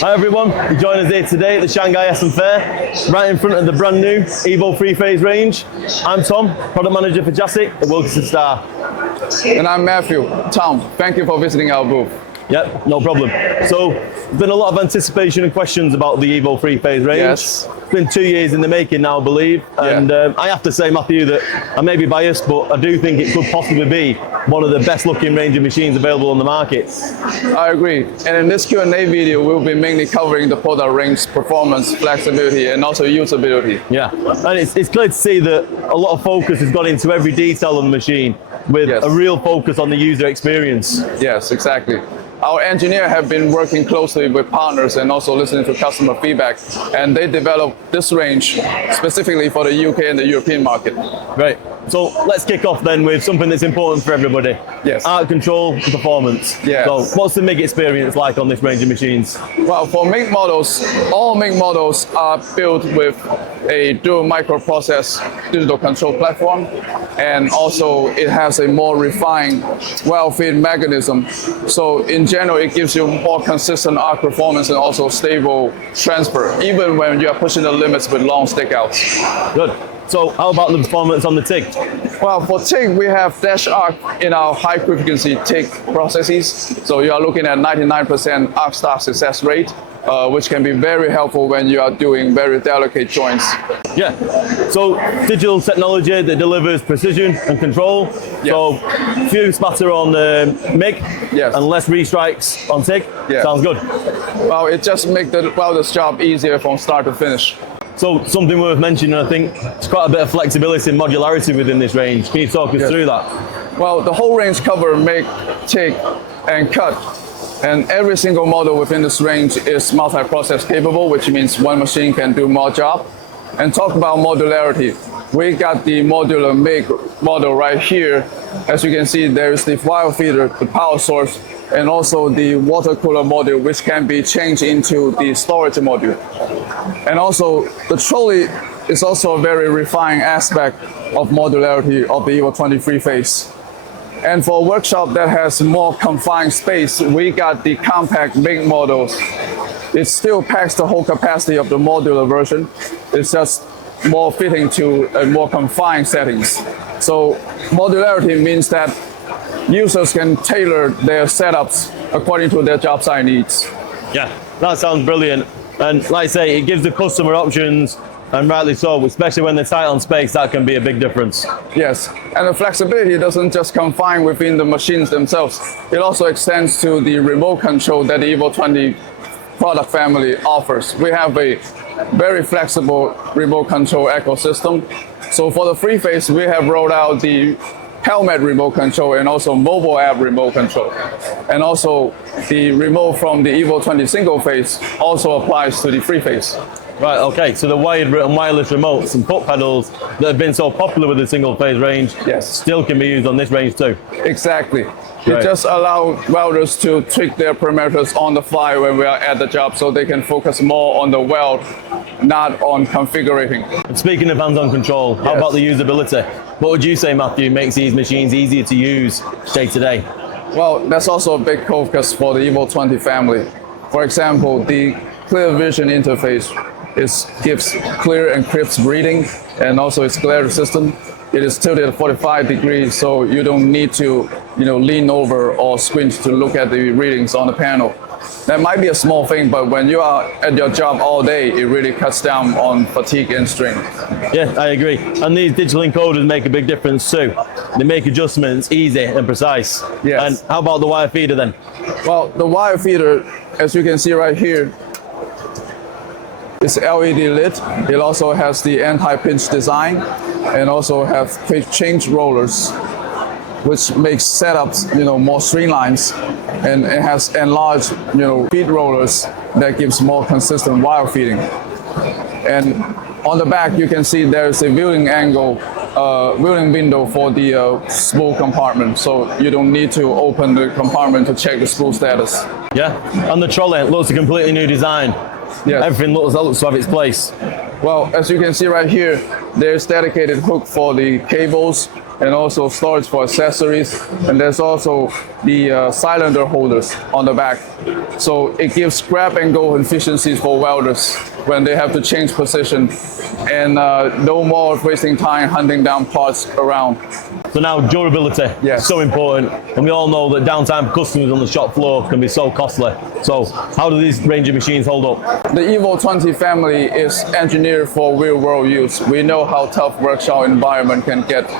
Hi everyone, you join us here today at the Shanghai Essen Fair, right in front of the brand new EVO 3-phase range. I'm Tom, product manager for Jasic at Wilkinson Star. And I'm Matthew. Tom, thank you for visiting our booth. Yep, no problem. So, there's been a lot of anticipation and questions about the EVO 3-phase range. Yes. It's been 2 years in the making now, I believe. And I have to say, Matthew, that I may be biased, but I do think it could possibly be one of the best looking range of machines available on the market. I agree. And in this Q&A video, we'll be mainly covering the product range, performance, flexibility, and also usability. Yeah, and it's clear to see that a lot of focus has gone into every detail of the machine with a real focus on the user experience. Yes, exactly. Our engineers have been working closely with partners and also listening to customer feedback, and they developed this range specifically for the UK and the European market. Great. So let's kick off then with something that's important for everybody. Yes. Art control and performance. Yes. So what's the MIG experience like on this range of machines? Well, for MIG models, all MIG models are built with a dual microprocess digital control platform, and also it has a more refined well-fit mechanism. So in general, it gives you more consistent arc performance and also stable transfer, even when you are pushing the limits with long stickouts. Good. So how about the performance on the TIG? Well, for TIG, we have dash arc in our high frequency TIG processes. So you are looking at 99% arc start success rate, which can be very helpful when you are doing very delicate joints. Yeah. So digital technology that delivers precision and control. Yes. So few spatter on the MIG and less restrikes on TIG. Yes. Sounds good. Well, it just makes the welder's job easier from start to finish. So something worth mentioning, I think, it's quite a bit of flexibility and modularity within this range. Can you talk us through that? Well, the whole range covers make, TIG, and cut. And every single model within this range is multi-process capable, which means one machine can do more job. And talk about modularity. We got the modular MIG model right here. As you can see, there is the wire feeder, the power source, and also the water cooler module, which can be changed into the storage module. And also, the trolley is also a very refined aspect of modularity of the EVO 23-phase. And for a workshop that has more confined space, we got the compact MIG models. It still packs the whole capacity of the modular version. It's just more fitting to a more confined settings. So modularity means that users can tailor their setups according to their job site needs. Yeah, that sounds brilliant. And like I say, it gives the customer options, and rightly so, especially when they're tight on space, that can be a big difference. Yes, and the flexibility doesn't just confine within the machines themselves. It also extends to the remote control that the EVO 20 product family offers. We have a very flexible remote control ecosystem. So for the 3-phase, we have rolled out the helmet remote control and also mobile app remote control. And also the remote from the EVO 20 single phase also applies to the 3-phase. Right, okay, so the wired and wireless remotes and foot pedals that have been so popular with the single phase range still can be used on this range too. Exactly. It just allows welders to tweak their parameters on the fly when we are at the job, so they can focus more on the weld, not on configuring. And speaking of hands-on control, how about the usability? What would you say, Matthew, makes these machines easier to use day to day? Well, that's also a big focus for the EVO 20 family. For example, the clear vision interface gives clear and crisp reading, and also it's glare resistant. It is tilted at 45 degrees, so you don't need to, lean over or squint to look at the readings on the panel. That might be a small thing, but when you are at your job all day, it really cuts down on fatigue and strain. Yeah, I agree. And these digital encoders make a big difference too. They make adjustments easy and precise. Yes. And how about the wire feeder then? Well, the wire feeder, as you can see right here, is LED lit. It also has the anti-pinch design and also have quick change rollers, which makes setups, more streamlined, and it has enlarged, feed rollers that gives more consistent wire feeding. And on the back, you can see there's a viewing window for the spool compartment, so you don't need to open the compartment to check the spool status. Yeah, and the trolley looks a completely new design. Yes. Everything looks to have its place. Well, as you can see right here, there's dedicated hook for the cables and also storage for accessories. And there's also the cylinder holders on the back. So it gives grab and go efficiencies for welders when they have to change position, and no more wasting time hunting down parts around. So now durability, Yes. so important, and we all know that downtime for customers on the shop floor can be so costly. So how do these range of machines hold up? The EVO 20 family is engineered for real-world use. We know how tough workshop environment can get.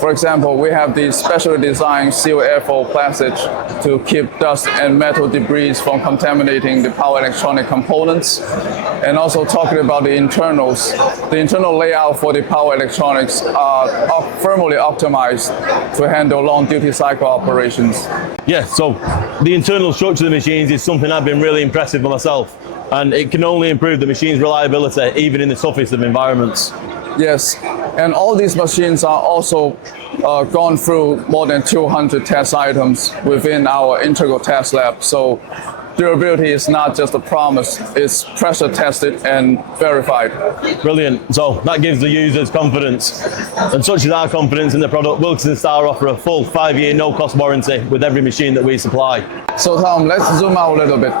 For example, we have the specially designed seal airfoil plastic to keep dust and metal debris from contaminating the power electronic components. And also talking about the internals, the internal layout for the power electronics are firmly optimized to handle long duty cycle operations. Yeah, so the internal structure of the machines is something I've been really impressed with myself, and it can only improve the machine's reliability even in the toughest of environments. Yes, and all these machines are also gone through more than 200 test items within our integral test lab. So durability is not just a promise, it's pressure tested and verified. Brilliant. So that gives the users confidence. And such is our confidence in the product, Wilkinson Star offer a full 5-year no-cost warranty with every machine that we supply. So Tom, let's zoom out a little bit.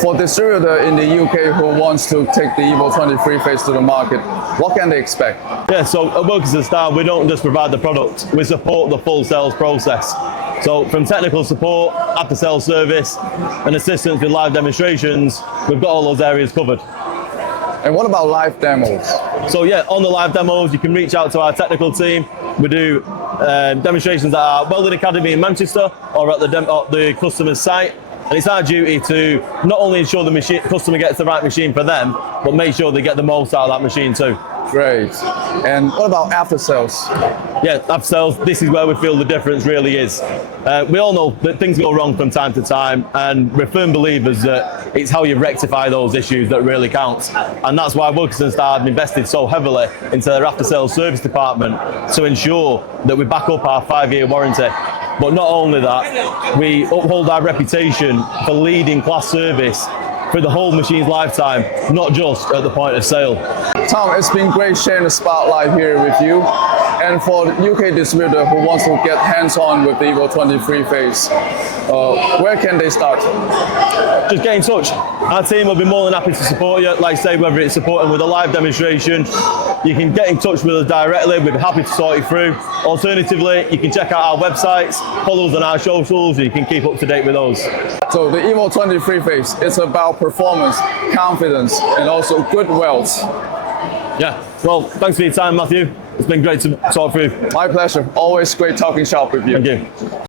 For distributor in the UK who wants to take the EVO 23 phase to the market, what can they expect? Yeah, so at Wilkinson Star, we don't just provide the product, we support the full sales process. So from technical support, after sales service, and assistance with live demonstrations, we've got all those areas covered. And what about live demos? So yeah, on the live demos, you can reach out to our technical team. We do demonstrations at our Welding Academy in Manchester or at the customer's site. And it's our duty to not only ensure the customer gets the right machine for them, but make sure they get the most out of that machine too. Great. And what about after sales? Yeah, after sales, this is where we feel the difference really is. We all know that things go wrong from time to time, and we're firm believers that it's how you rectify those issues that really counts. And that's why Wilkinson Star have invested so heavily into their after sales service department to ensure that we back up our 5-year warranty. But not only that, we uphold our reputation for leading class service for the whole machine's lifetime, not just at the point of sale. Tom, it's been great sharing the spotlight here with you. And for the UK distributor who wants to get hands-on with the EVO 23 phase, where can they start? Just get in touch. Our team will be more than happy to support you. Like I say, whether it's supporting with a live demonstration, you can get in touch with us directly. We'd be happy to sort you through. Alternatively, you can check out our websites, follow us on our socials, and you can keep up to date with us. So the EVO 23 phase, it's about performance, confidence, and also good welds. Yeah, well, thanks for your time, Matthew. It's been great to talk through. My pleasure. Always great talking shop with you. Thank you.